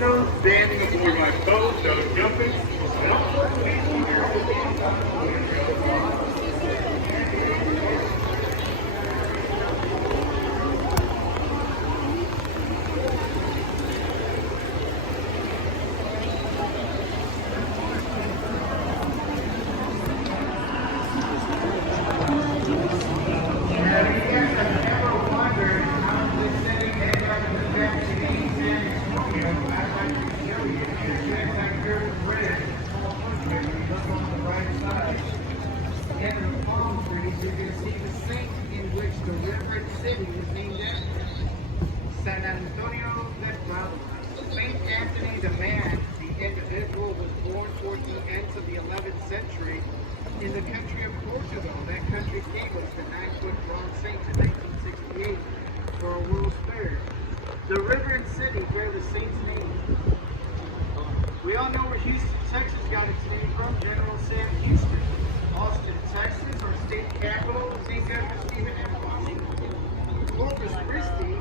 No standing aboard my boat, no jumping, San Antonio, Saint Anthony the man, the individual, was born towards the ends of the 11th century in the country of Portugal. That country gave us the 9-foot bronze saint in 1968 for a World's Fair. The river and city bear the saint's name. We all know where Houston, Texas got its name from, General Sam Houston. Austin, Texas, our state capital, is named after Stephen F. Washington. Corpus Christi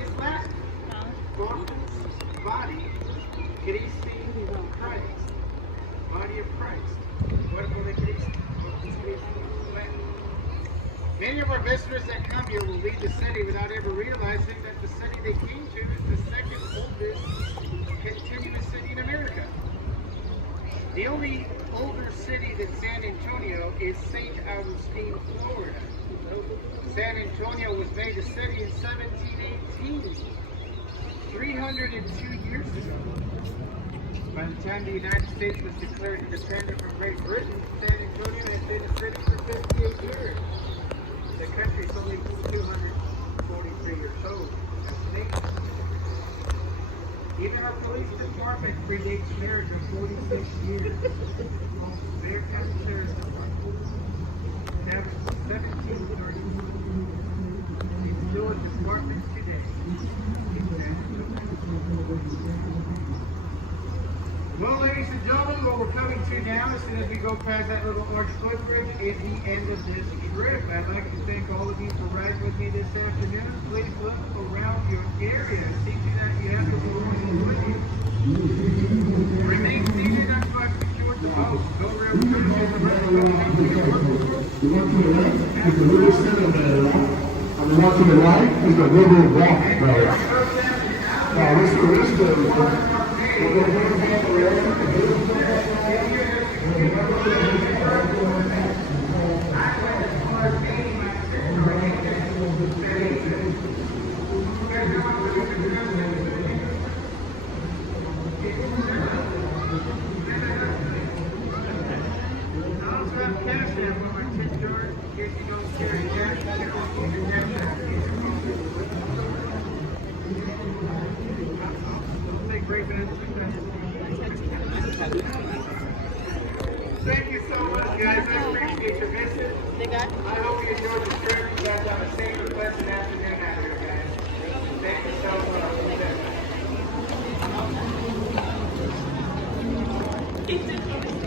is Latin. Corpus, body, Christi, Christ. Body of Christ. Cuerpo de Cristo. Corpus Christi, Latin. Many of our visitors that come here will leave the city without ever realizing that the city they came to is the second oldest continuous city in America. The only older city than San Antonio is St. Augustine, Florida. San Antonio was made a city in 1718, 302 years ago. By the time the United States was declared independent from Great Britain, San Antonio had been a city for 58 years. The country is only 243 years old. Even our police department predates marriage of 46 years. Mayor County Sheriff's Department. Have 1730. It's still a department today. Well, ladies and gentlemen, what we're coming to now, as soon as we go past that little orange footbridge, is the end of this trip. I'd like to thank all of you for riding with me this afternoon. Please look around your area. See to that you have your belongings with you. Remain seated until I secure the boat. Go around the The one to the left is the river center barrier, and the one to the right is the river walk barrier. Now, this is the Thank you so much, guys. I appreciate your visit. I hope you enjoyed the trip. You guys have a safe and pleasant afternoon out here, guys. Thank you so much.